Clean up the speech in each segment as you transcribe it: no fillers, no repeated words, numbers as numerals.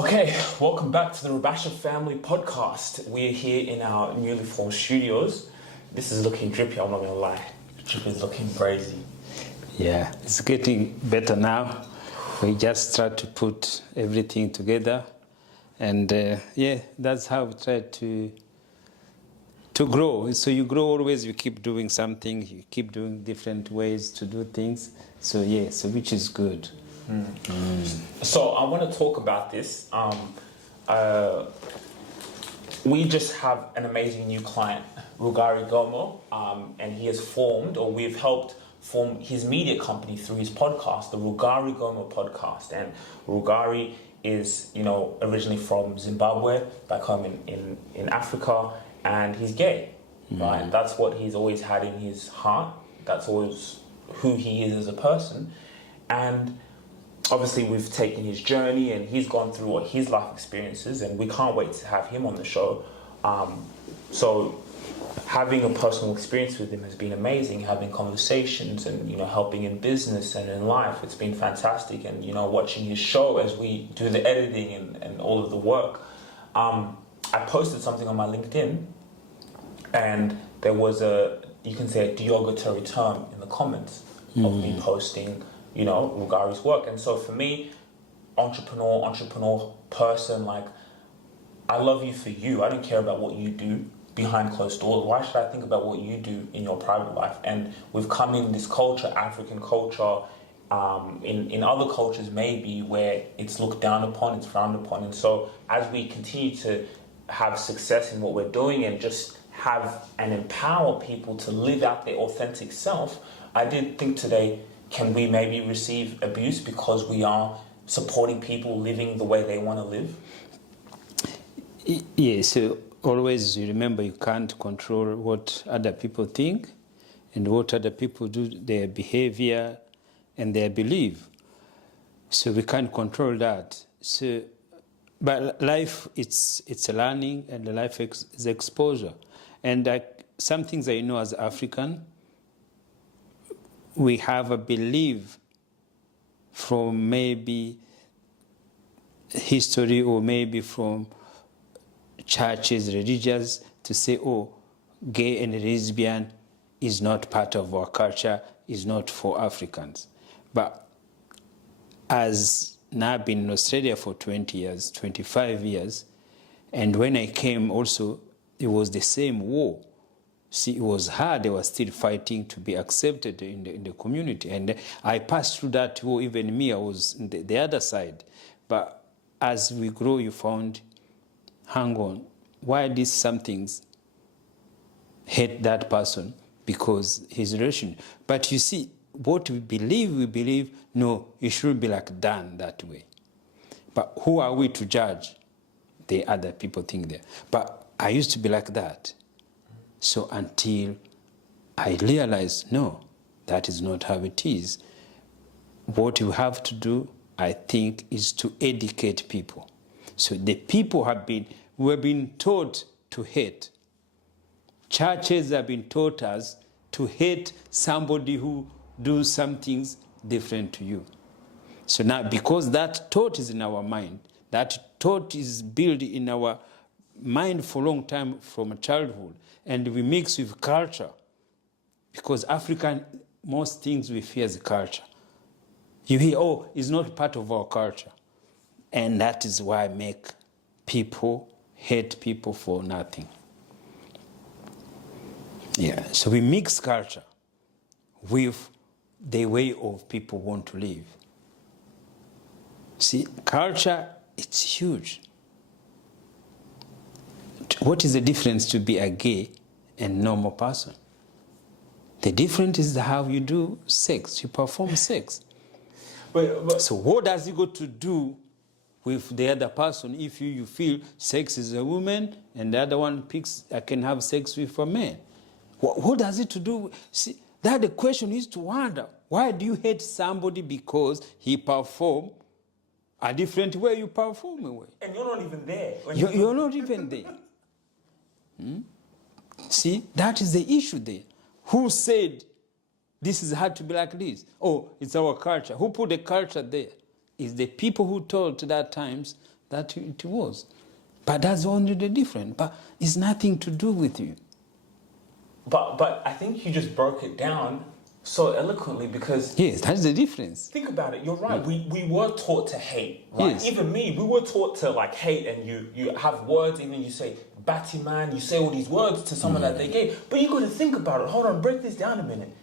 Okay, welcome back to the Rubasha Family Podcast. We're here in our newly formed studios. This is looking drippy, I'm not gonna lie. Drip is looking crazy. Yeah, it's getting better now. We just try to put everything together, and that's how we try to grow. So you grow always, you keep doing something, you keep doing different ways to do things. So which is good. So I want to talk about this. We just have an amazing new client, Rugari Gomo, and he has formed, or we've helped form his media company through his podcast, the Rugari Gomo podcast. And Rugari is, originally from Zimbabwe, back home in Africa, and he's gay, right? That's what he's always had in his heart. That's always who he is as a person. And obviously, we've taken his journey and he's gone through what his life experiences, and we can't wait to have him on the show. So having a personal experience with him has been amazing, having conversations and, helping in business and in life. It's been fantastic. And, watching his show as we do the editing and all of the work. I posted something on my LinkedIn and there was a derogatory term in the comments of me posting Rugari's work. And so for me, entrepreneur person, like, I love you for you. I don't care about what you do behind closed doors. Why should I think about what you do in your private life? And we've come in this culture, African culture, in other cultures maybe, where it's looked down upon, it's frowned upon. And so as we continue to have success in what we're doing and just have and empower people to live out their authentic self, I did think today, can we maybe receive abuse because we are supporting people living the way they want to live? Yeah, so always you remember you can't control what other people think and what other people do, their behavior and their belief. So we can't control that. So, but life, it's a learning, and the life is exposure. And some things I know as African, we have a belief from maybe history or maybe from churches, religious, to say, gay and lesbian is not part of our culture, is not for Africans. But as now I've been in Australia for 20 years, 25 years, and when I came also, it was the same war. See, it was hard. They were still fighting to be accepted in the community. And I passed through that war. Even me, I was on the other side. But as we grow, you found, hang on, why these some things hate that person? Because his relation. But you see, what we believe, no, it shouldn't be done that way. But who are we to judge? The other people think that. But I used to be like that. So until I realized, no, that is not how it is. What you have to do, I think, is to educate people. So the people we have been taught to hate. Churches have been taught us to hate somebody who does some things different to you. So now, because that thought is in our mind, that thought is built in our mind for a long time from childhood, and we mix with culture, because African, most things we fear is culture. You hear, it's not part of our culture. And that is why I make people hate people for nothing. Yeah, so we mix culture with the way of people want to live. See, culture, it's huge. What is the difference to be a gay and normal person? The difference is how you do sex, you perform sex. But so what does it got to do with the other person if you feel sex is a woman and the other one picks, I can have sex with a man? What does it to do? See, that the question is to wonder, why do you hate somebody because he perform a different way you perform a way? And you're not even there. You're not even there. See, that is the issue there. Who said this is had to be like this? It's our culture. Who put the culture there? It's the people who told that times that it was. But that's only the difference. But it's nothing to do with you. But I think you just broke it down so eloquently because... Yes, that's the difference. Think about it, you're right. We were taught to hate, right? Yes. Even me, we were taught to like hate, and you have words, even you say, batty man, you say all these words to someone that they gave. But you got to think about it. Hold on, break this down a minute.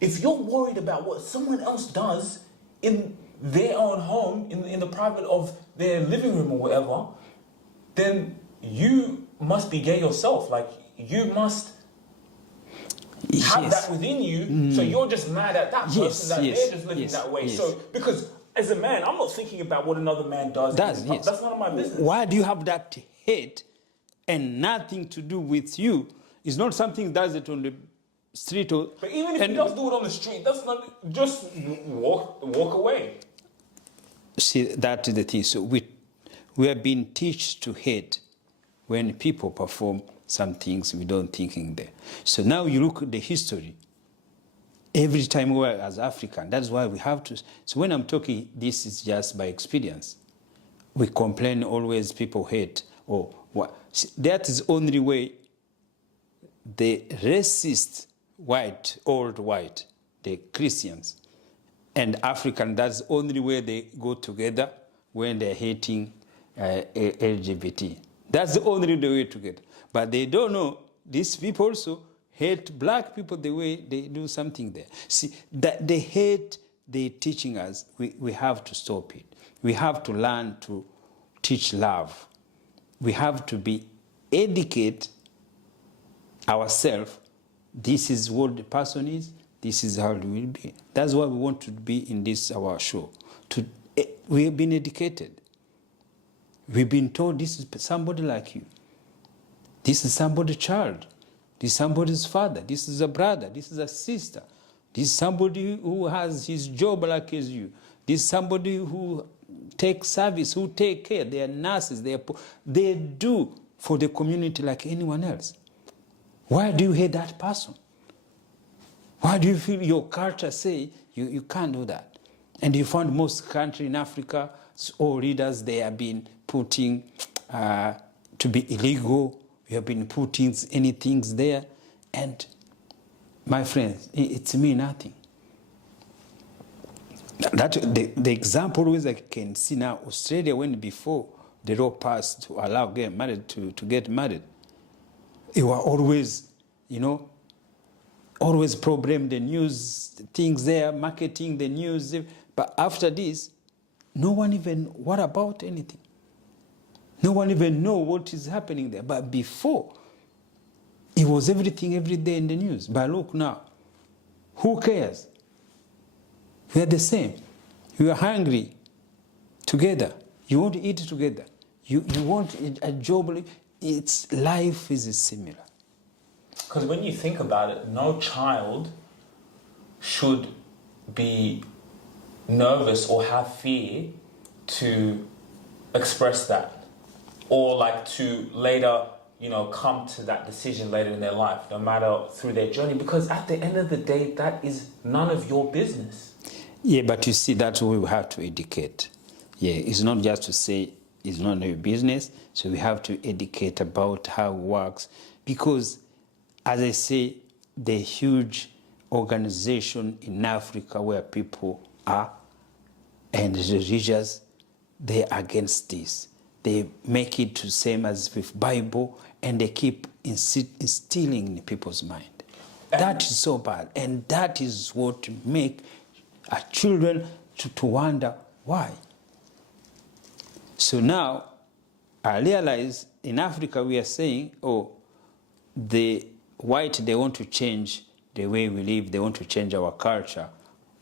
If you're worried about what someone else does in their own home, in the private of their living room or whatever, then you must be gay yourself. Like, you must have that within you. So you're just mad at that person that they're just living that way. So, because as a man, I'm not thinking about what another man does. That's none of my business. Why do you have that hate and nothing to do with you? It's not something that does it on the street. But even if he does do it on the street, that's not, just walk away. See, that is the thing. So we have been taught to hate when people perform some things we don't think in there. So now you look at the history. Every time we are as African, that's why we have to. So when I'm talking, this is just by experience. We complain always, people hate or what. See, that is only way the racist white, old white, the Christians, and African, that's the only way they go together when they're hating LGBT. That's the only way together. But they don't know, these people also hate black people the way they do something there. See, that the hate they're teaching us, we have to stop it. We have to learn to teach love. We have to be educate ourselves. This is what the person is. This is how it will be. That's why we want to be in this our show. We have been educated. We've been told this is somebody like you. This is somebody's child. This is somebody's father. This is a brother. This is a sister. This is somebody who has his job like as you. This is somebody who takes service, who take care. They are nurses. They do for the community like anyone else. Why do you hate that person? Why do you feel your culture say you can't do that? And you find most countries in Africa, all leaders, they have been putting to be illegal. We have been putting anything there. And my friends, it's mean nothing. That the example always I can see now, Australia, when before the law passed to allow gay married to get married, it was always, always problem, the news, things there, marketing, the news. But after this, no one even, what about anything? No one even know what is happening there. But before, it was everything every day in the news. But look now, who cares? We are the same. You are hungry together. You want to eat together. You want a job. Its life is similar. Because when you think about it, no child should be nervous or have fear to express that, or like to later, come to that decision later in their life, no matter through their journey, because at the end of the day, that is none of your business. Yeah, but you see, that's what we have to educate. Yeah, it's not just to say it's not your business, so we have to educate about how it works, because as I say, the huge organization in Africa where people are and the religious, they're against this. They make it the same as with Bible, and they keep instilling in people's mind. That is so bad, and that is what make our children to wonder why. So now, I realize in Africa we are saying, the white, they want to change the way we live, they want to change our culture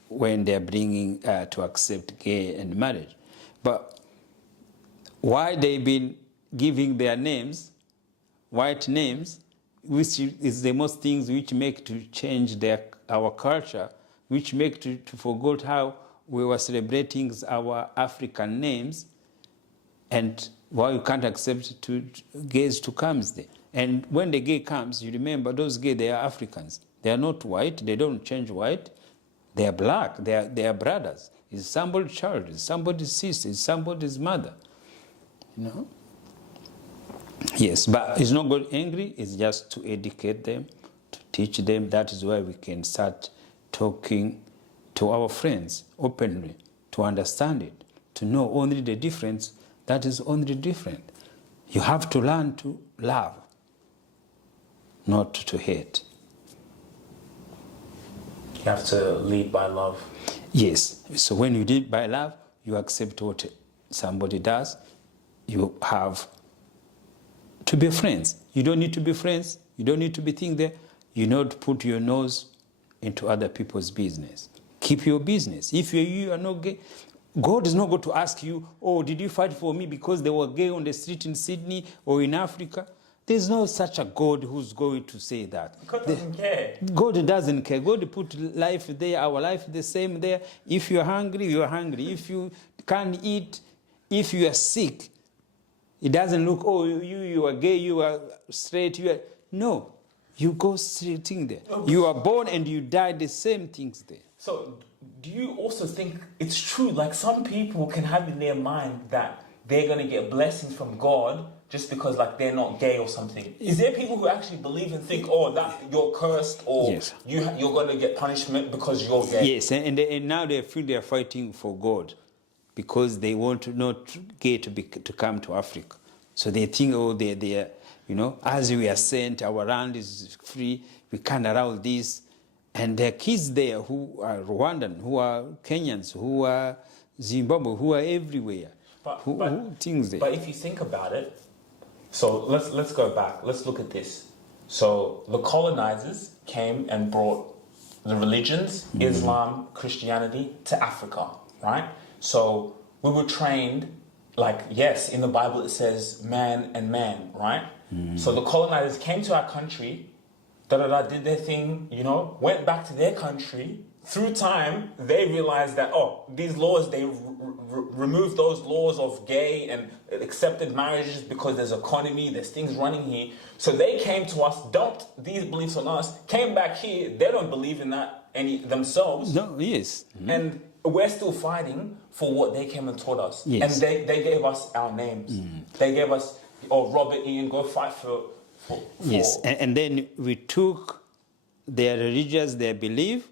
when they're bringing to accept gay and marriage. But why they've been giving their names, white names, which is the most things which make to change our culture, which make to forget how we were celebrating our African names, and why you can't accept gays to come there. And when the gay comes, you remember those gays, they are Africans. They are not white. They don't change white. They are black. They are brothers. It's somebody's child. It's somebody's sister. It's somebody's mother. you know. Yes, but it's not got angry, it's just to educate them, to teach them. That is why we can start talking to our friends openly, to understand it, to know only the difference. That is only different. You have to learn to love, not to hate. You have to lead by love. Yes, so when you lead by love, you accept what somebody does. You have to be friends. You don't need to be friends. You don't need to be thinking there. You not put your nose into other people's business. Keep your business. If you are not gay, God is not going to ask you, oh, did you fight for me because they were gay on the street in Sydney or in Africa? There's no such a God who's going to say that. God doesn't care. God doesn't care. God put life there, our life the same there. If you're hungry, you're hungry. If you can't eat, if you are sick, it doesn't look, oh, you are gay, you are straight, you are... No, you go straight in there. Oh, you are born and you die, the same things there. So do you also think it's true, like some people can have in their mind that they're going to get blessings from God just because like they're not gay or something? Is there people who actually believe and think, oh, that you're cursed, or yes, you're going to get punishment because you're gay? Yes, and now they feel they're fighting for God because they want not gay to come to Africa. So they think, oh, they are, you know, as we are sent, our land is free, we can't allow this. And there are kids there who are Rwandan, who are Kenyans, who are Zimbabwe, who are everywhere. Who thinks there? But if you think about it, so let's go back. Let's look at this. So the colonizers came and brought the religions, Islam, Christianity, to Africa, right? So we were trained, like, yes, in the Bible it says man and man, right? So the colonizers came to our country, did their thing, you know, went back to their country. Through time, they realized that, oh, these laws, they removed those laws of gay and accepted marriages because there's economy, there's things running here. So they came to us, dumped these beliefs on us, came back here. They don't believe in that any themselves. No, yes. And we're still fighting for what they came and taught us. Yes. And they gave us our names. They gave us, oh, Robert, Ian, go fight for yes, and then we took their religions, their belief,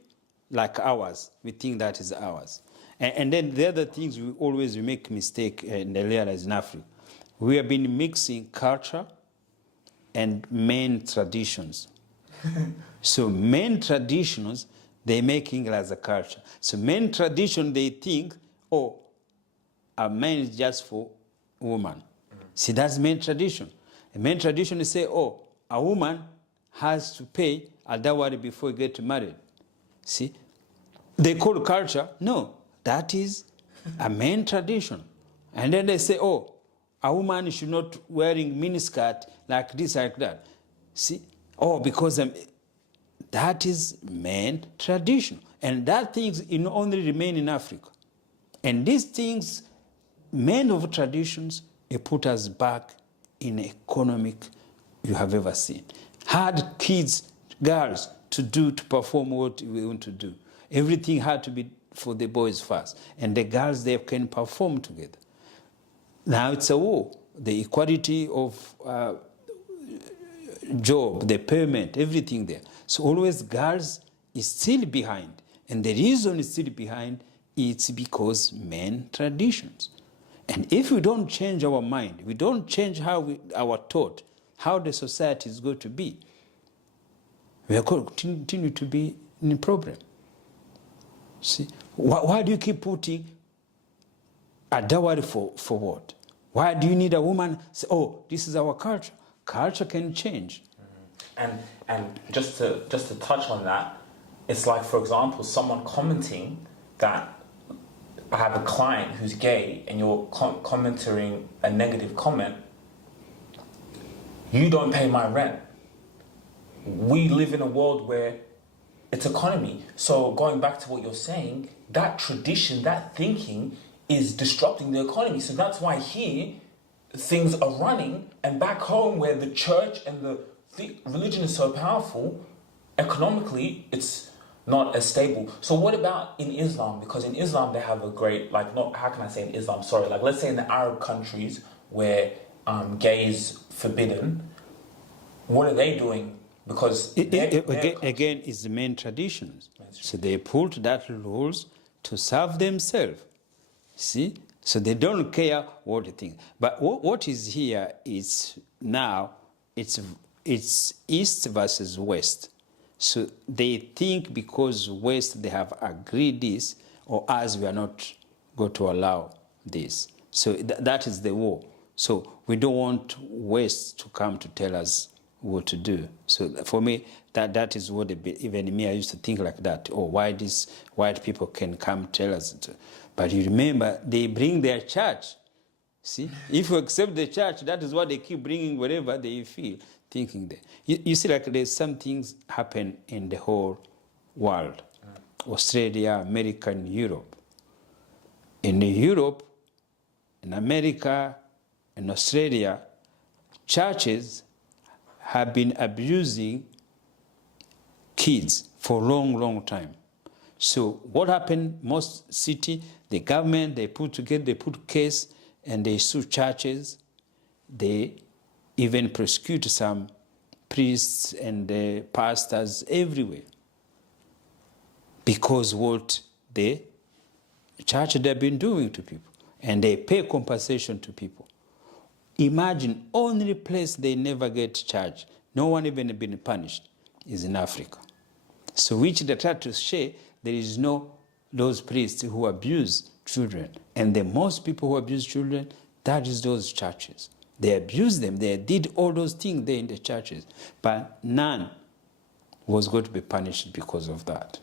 like ours. We think that is ours. And then the other things we always make mistake in the realize in Africa. We have been mixing culture and main traditions. So main traditions, they making as a culture. So main tradition, they think, oh, a man is just for woman. See, that's main tradition. The main tradition is say, oh, a woman has to pay a dowry before you get married. See, they call culture. No, that is a main tradition. And then they say, oh, a woman should not wearing miniskirt like this, like that. See, oh, because that is main tradition. And that things only remain in Africa. And these things, main of traditions, it put us back in economic you have ever seen. Had kids, girls, to perform what we want to do. Everything had to be for the boys first. And the girls, they can perform together. Now it's a war. The equality of job, the payment, everything there. So always girls is still behind. And the reason it's still behind, it's because men traditions. And if we don't change our mind, we don't change our thought, how the society is going to be, we are going to continue to be in a problem. See, why do you keep putting a dowry for what? Why do you need a woman say, oh, this is our culture? Culture can change. And just to touch on that, it's like, for example, someone commenting that I have a client who's gay and you're commenting a negative comment, you don't pay my rent. We live in a world where it's economy. So going back to what you're saying, that tradition, that thinking is disrupting the economy. So that's why here things are running, and back home where the church and the religion is so powerful, economically it's not as stable. So what about in Islam? Because in Islam they have a great, like, not, how can I say in Islam, sorry, like let's say in the Arab countries where gay is forbidden, what are they doing? Because again, it's the main traditions. So they put that rules to serve themselves. See? So they don't care what they think. But what is here is now, it's East versus West. So they think because West, they have agreed this, or as we are not going to allow this. So that is the war. So we don't want West to come to tell us what to do. So for me, that is what even me, I used to think like that. Oh, why these white people can come tell us? But you remember, they bring their church. See, if you accept the church, that is what they keep bringing wherever they feel, thinking that. You see, like there's some things happen in the whole world. Australia, America, and Europe. In Europe, in America, in Australia, churches have been abusing kids for a long, long time. So what happened, most city, the government, they put together, they put case and they sue churches. They even prosecute some priests and pastors everywhere. Because what the church they've been doing to people. And they pay compensation to people. Imagine, only place they never get charged, no one even been punished, is in Africa. So which they try to say, there is no those priests who abuse children. And the most people who abuse children, that is those churches. They abuse them, they did all those things there in the churches. But none was going to be punished because of that.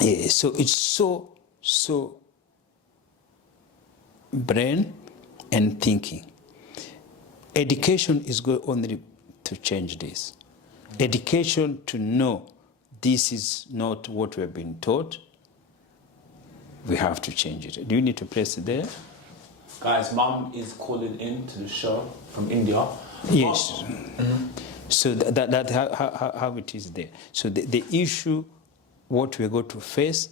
Yeah, so it's so brain and thinking. Education is going only to change this. Education to know this is not what we have been taught. We have to change it. Do you need to press it there? Guys, Mom is calling in to the show from India. Yes. Mm-hmm. So that how it is there. So the issue, what we're going to face,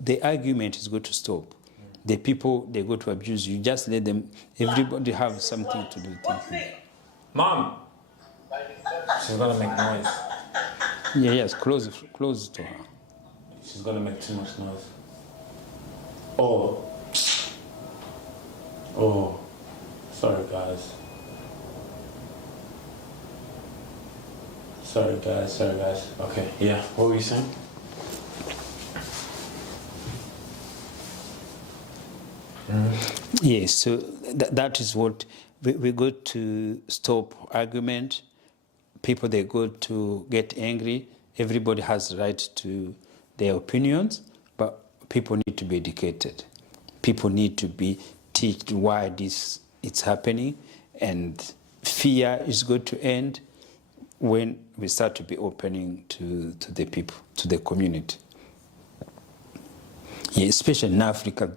the argument is going to stop. The people, they go to abuse you. Just let them, everybody have something to do. Mom! She's gonna make noise. Yes, close to her. She's gonna make too much noise. Oh, sorry guys. Sorry guys. Okay, yeah, what were you saying? Yes, so that is what we go to stop argument. People, they go to get angry. Everybody has the right to their opinions, but people need to be educated. People need to be taught why this is happening, and fear is going to end when we start to be opening to the people, to the community. Yeah, especially in Africa,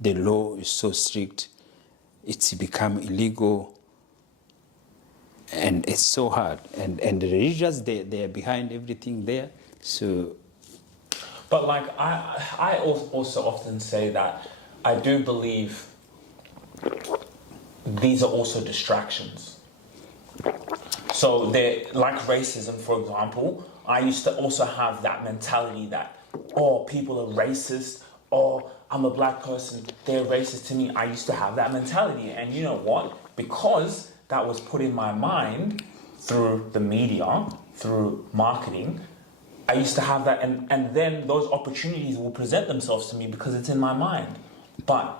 the law is so strict, it's become illegal, and it's so hard. And the religious, they are behind everything there. So, but like I also often say that I do believe these are also distractions. So they're like racism, for example. I used to also have that mentality that, oh, people are racist. Oh, I'm a black person, they're racist to me. I used to have that mentality. And you know what? Because that was put in my mind through the media, through marketing, I used to have that. And then those opportunities will present themselves to me because it's in my mind. But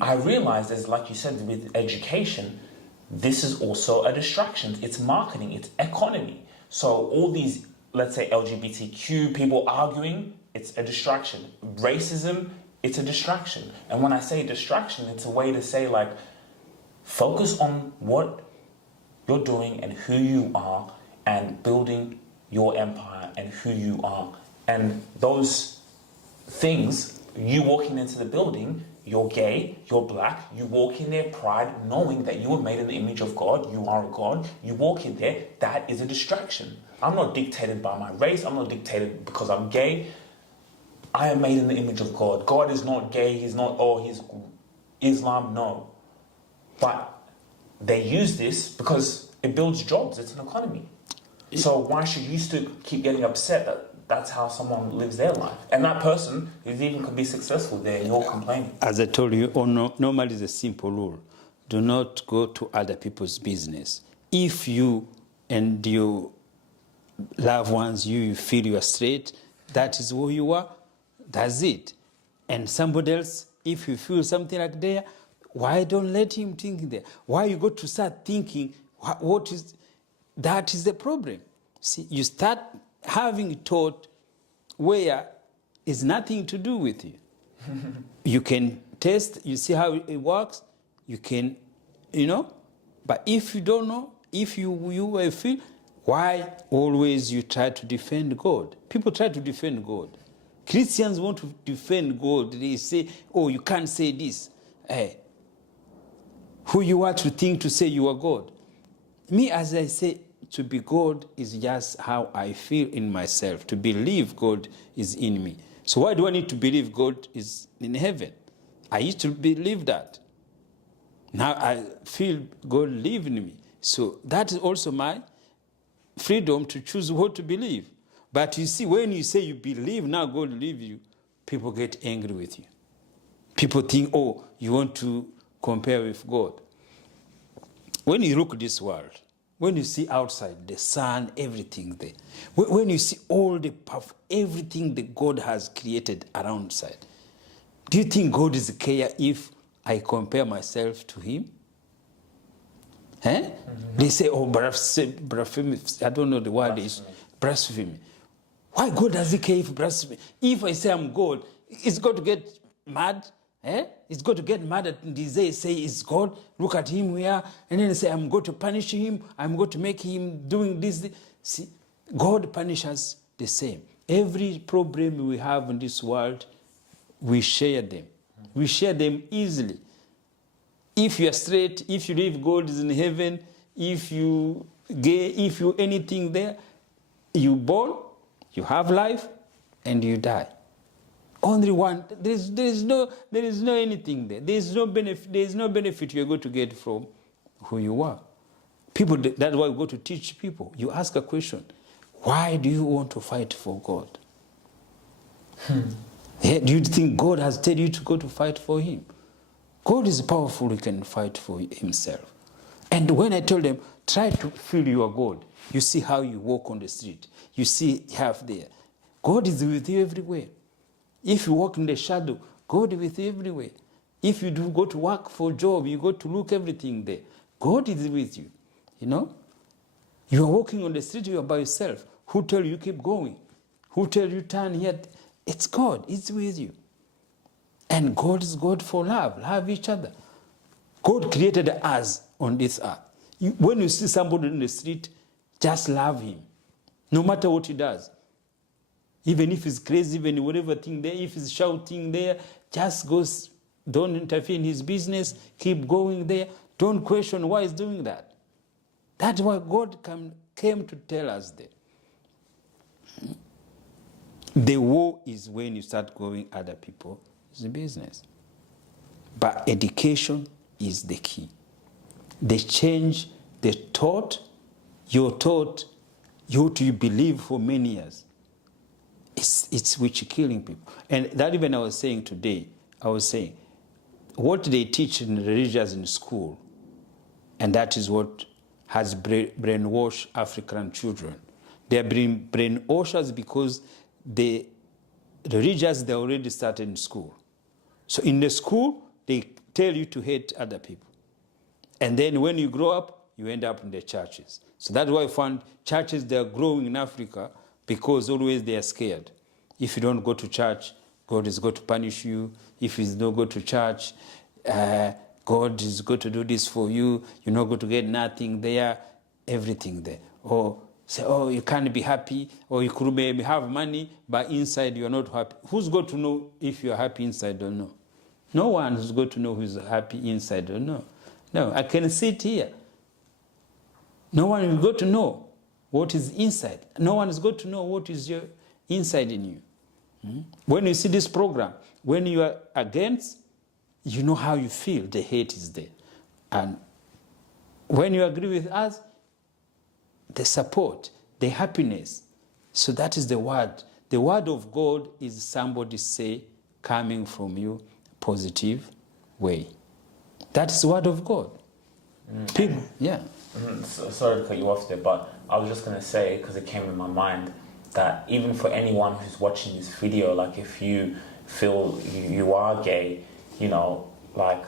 I realized, as like you said, with education, this is also a distraction. It's marketing, it's economy. So all these, let's say LGBTQ people arguing, it's a distraction. Racism, it's a distraction. And when I say distraction, it's a way to say like, focus on what you're doing and who you are and building your empire and who you are. And those things, you walking into the building, you're gay, you're black, you walk in there pride, knowing that you were made in the image of God, you are a God, you walk in there, that is a distraction. I'm not dictated by my race, I'm not dictated because I'm gay. I am made in the image of God. God is not gay. He's not, he's Islam. No. But they use this because it builds jobs. It's an economy. So why should you still keep getting upset that that's how someone lives their life? And that person is even could be successful there and you're complaining. As I told you, normally it's a simple rule. Do not go to other people's business. If you and your loved ones, you feel you are straight, that is who you are, that's it. And somebody else, if you feel something like that, why don't let him think there? Why you go to start thinking, that is the problem. See, you start having thought where it's nothing to do with you. You can test, you see how it works, you can, but if you don't know, if you feel, why always you try to defend God? People try to defend God. Christians want to defend God. They say, you can't say this. Hey, who you are to think to say you are God? Me, as I say, to be God is just how I feel in myself. To believe God is in me. So why do I need to believe God is in heaven? I used to believe that. Now I feel God lives in me. So that is also my freedom to choose what to believe. But you see, when you say you believe, now God lives you, people get angry with you. People think, you want to compare with God. When you look at this world, when you see outside, the sun, everything there, when you see all the power, everything that God has created around side, do you think God is care if I compare myself to him? Mm-hmm. They say, blasphemy. I don't know the word is blasphemy. Why God does he care if blasphemy? If I say I'm God, is God to get mad? It's going to get mad at Dize, say it's God, look at him here, and then say, I'm going to punish him, I'm going to make him doing this. See, God punishes the same. Every problem we have in this world, we share them. We share them easily. If you are straight, if you live, God is in heaven, if you gay, if you anything there, you born, you have life, and you die. Only one. There is no anything there. There is no benefit you are going to get from who you are. People. That's why we go to teach people. You ask a question: why do you want to fight for God? Do you think God has told you to go to fight for Him? God is powerful. He can fight for Himself. And when I told them, try to feel you are God. You see how you walk on the street. You see half there. God is with you everywhere. If you walk in the shadow, God is with you everywhere. If you do go to work for a job, you go to look everything there. God is with you. You are walking on the street, you are by yourself. Who tell you keep going? Who tell you turn here? It's God. It's with you. And God is God for love. Love each other. God created us on this earth. When you see somebody in the street, just love him. No matter what he does. Even if he's crazy, even whatever thing there, if he's shouting there, just go, don't interfere in his business, keep going there. Don't question why he's doing that. That's why God came to tell us that. The war is when you start going other people's business. But education is the key. They change the thought, your thought, what you believe for many years. It's which killing people. And that even I was saying today, what they teach in religious in school, and that is what has brainwashed African children. They are brainwashed because the religious, they already started in school. So in the school, they tell you to hate other people. And then when you grow up, you end up in the churches. So that's why I found churches, they are growing in Africa because always they are scared. If you don't go to church, God is going to punish you. If you don't go to church, God is going to do this for you. You're not going to get nothing there, everything there. Or say, you can't be happy, or you could maybe have money, but inside you're not happy. Who's going to know if you're happy inside or no? No one is going to know who's happy inside or no. No, I can sit here. No one is going to know what is inside. No one is going to know what is your inside in you. When you see this program, when you are against, you know how you feel. The hate is there. And when you agree with us, the support, the happiness. So that is the word. The word of God is somebody say, coming from you, positive way. That is the word of God. People, yeah. Sorry to cut you off there, but I was just going to say, because it came in my mind, that even for anyone who's watching this video, like if you feel you are gay, you know, like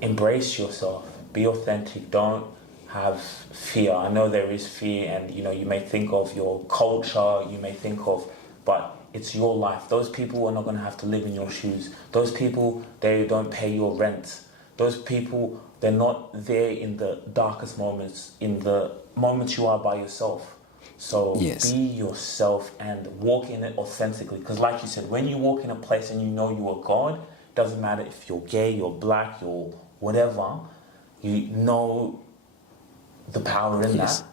embrace yourself, be authentic, don't have fear. I know there is fear, and you know, you may think of your culture, you may think of, but it's your life. Those people are not going to have to live in your shoes. Those people, they don't pay your rent. Those people, they're not there in the darkest moments, in the moments you are by yourself. So Yes. be yourself and walk in it authentically. Because like you said, when you walk in a place and you know you are God, doesn't matter if you're gay, you're black, you're whatever, you know the power in Yes. that.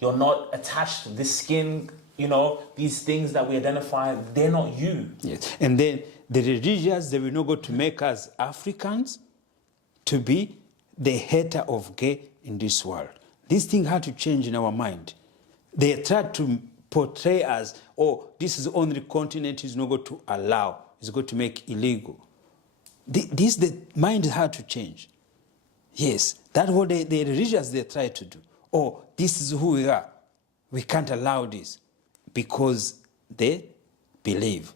You're not attached to this skin, you know, these things that we identify, they're not you. Yes. And then the religious, they will not go to make us Africans to be the hater of gay in this world. This thing had to change in our mind. They tried to portray us, oh, this is the only continent is not going to allow, it's going to make illegal. The mind had to change. Yes, that's what the religious, they try to do. Oh, this is who we are. We can't allow this because they believe.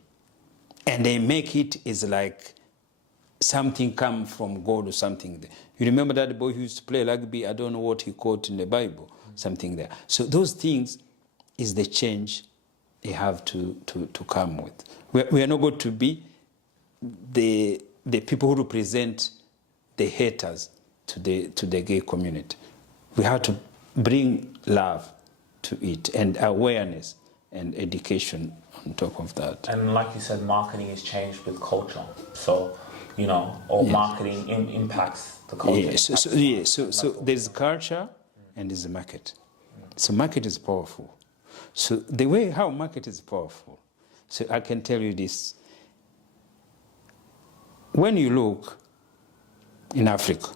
And they make it as like something come from God or something there. You remember that boy who used to play rugby? I don't know what he called in the Bible, something there. So those things is the change they have to come with. We are not going to be the people who represent the haters to the gay community. We have to bring love to it and awareness and education on top of that. And like you said, marketing has changed with culture. So, you know, or marketing impacts the culture. Yeah, so there's culture and there's a market. So market is powerful. So the way how market is powerful, so I can tell you this. When you look in Africa,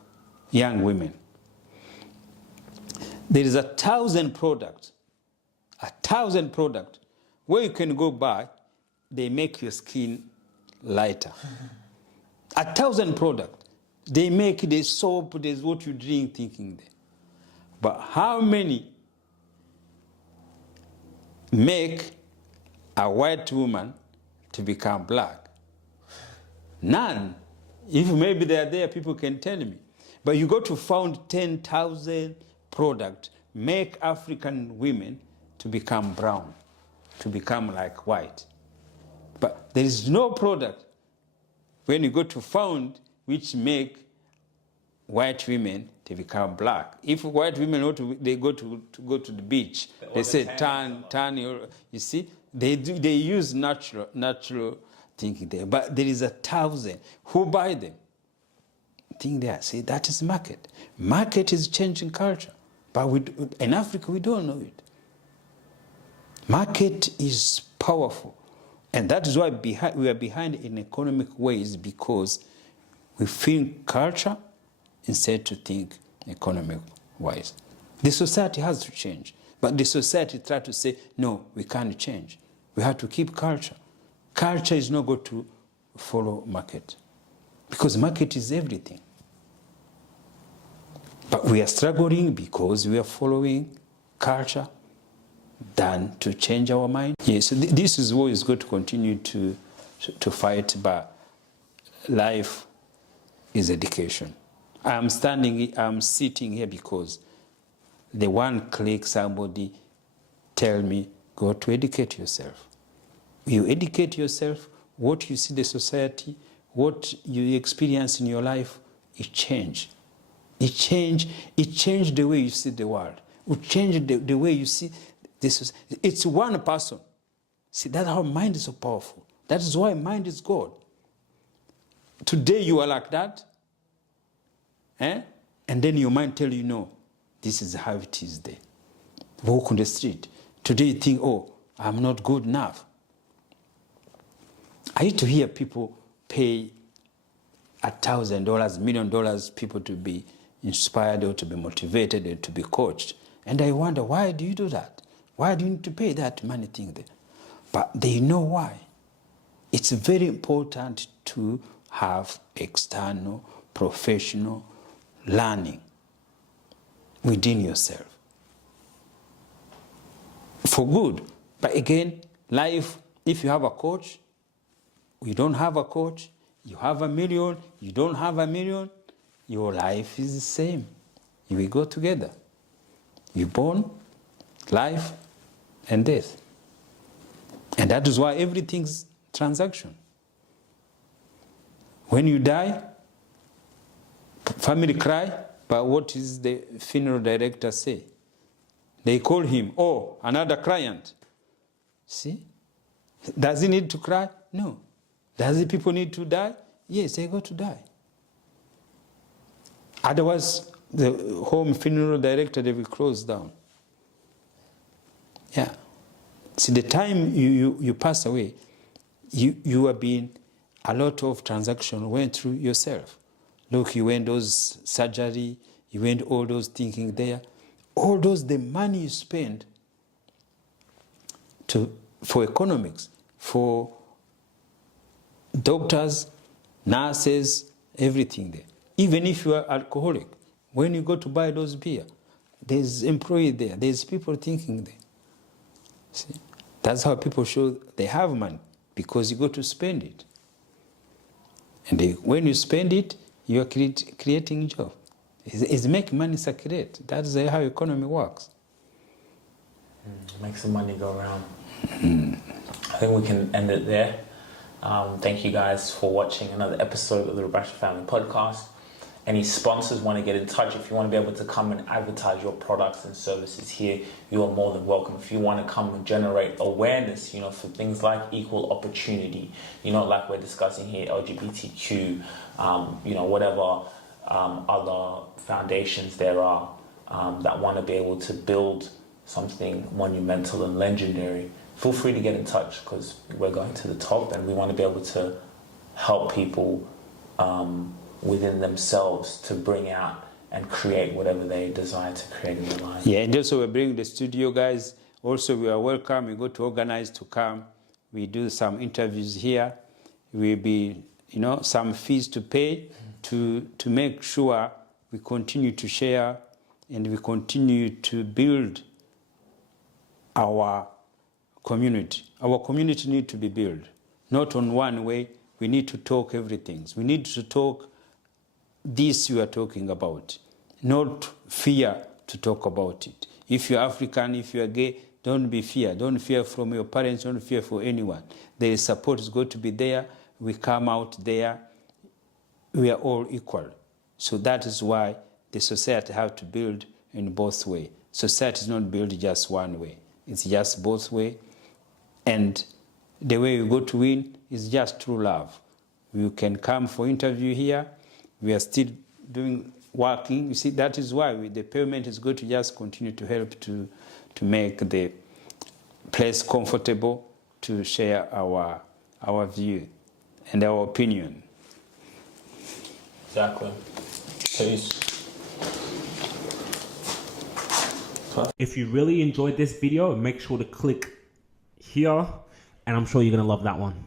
young women, there is 1,000 products, where you can go buy, they make your skin lighter. 1,000 products. They make the soap, there's what you drink, thinking there. But how many make a white woman to become black? None. If maybe they are there, people can tell me. But you go to found 10,000 products, make African women to become brown, to become like white. But there is no product when you go to found which make white women to become black. If white women want to, they go to the beach, they say tan. You see, they use natural thinking there. But there is 1,000 who buy them. Think there, see, that is market. Market is changing culture, but in Africa we don't know it. Market is powerful, and that is why we are behind in economic ways, because we think culture instead to think economic wise. The society has to change, but the society try to say, no, we can't change. We have to keep culture. Culture is not going to follow market, because market is everything. But we are struggling because we are following culture than to change our mind. Yes, this is what is going to continue to fight, but life is education. I'm sitting here because the one click somebody tell me, go to educate yourself. You educate yourself, what you see the society, what you experience in your life, it change. It changed the way you see the world. It changed the way you see this. It's one person. See, that's how mind is so powerful. That is why mind is God. Today you are like that, and then your mind tell you, no, this is how it is there. Walk on the street. Today you think, oh, I'm not good enough. I used to hear people pay $1,000, $1 million, people to be inspired or to be motivated or to be coached. And I wonder, why do you do that? Why do you need to pay that money thing there? But they know why. It's very important to have external, professional learning within yourself. For good. But again, life, if you have a coach, you don't have a coach, you have $1 million, you don't have $1 million, your life is the same. You will go together. You're born, life, and death. And that is why everything's transaction. When you die, family cry, but what is the funeral director say? They call him, oh, another client. See? Does he need to cry? No. Does the people need to die? Yes, they go to die. Otherwise, the home funeral director, they will close down. Yeah. See, the time you pass away, you have been, a lot of transaction went through yourself. Look, you went those surgery, you went all those thinking there. All those, the money you spend for economics, for doctors, nurses, everything there. Even if you are alcoholic, when you go to buy those beer, there's employee there, there's people thinking there. See? That's how people show they have money, because you go to spend it. And when you spend it, you are creating a job. It's make money circulate. That's how economy works. Makes the money go around. I think we can end it there. Thank you guys for watching another episode of the Rubasha Family Podcast. Any sponsors want to get in touch, if you want to be able to come and advertise your products and services here, you are more than welcome. If you want to come and generate awareness, for things like equal opportunity, like we're discussing here, LGBTQ, whatever other foundations there are that want to be able to build something monumental and legendary, feel free to get in touch, because we're going to the top and we want to be able to help people within themselves to bring out and create whatever they desire to create in their lives. Yeah, and also we're bringing the studio guys. Also, we are welcome. We go to organize to come. We do some interviews here. We'll be, some fees to pay to make sure we continue to share and we continue to build our community. Our community needs to be built, not on one way. We need to talk everything. We need to talk this you are talking about, not fear to talk about it. If you're African, if you're gay, don't be fear. Don't fear from your parents, don't fear for anyone. There is support is going to be there. We come out there. We are all equal. So that is why the society have to build in both ways. Society is not built just one way. It's just both ways. And the way we go to win is just through love. You can come for interview here. We are still working. You see, that is why the payment is going to just continue to help to make the place comfortable to share our view and our opinion. Exactly. Peace. If you really enjoyed this video, make sure to click here, and I'm sure you're going to love that one.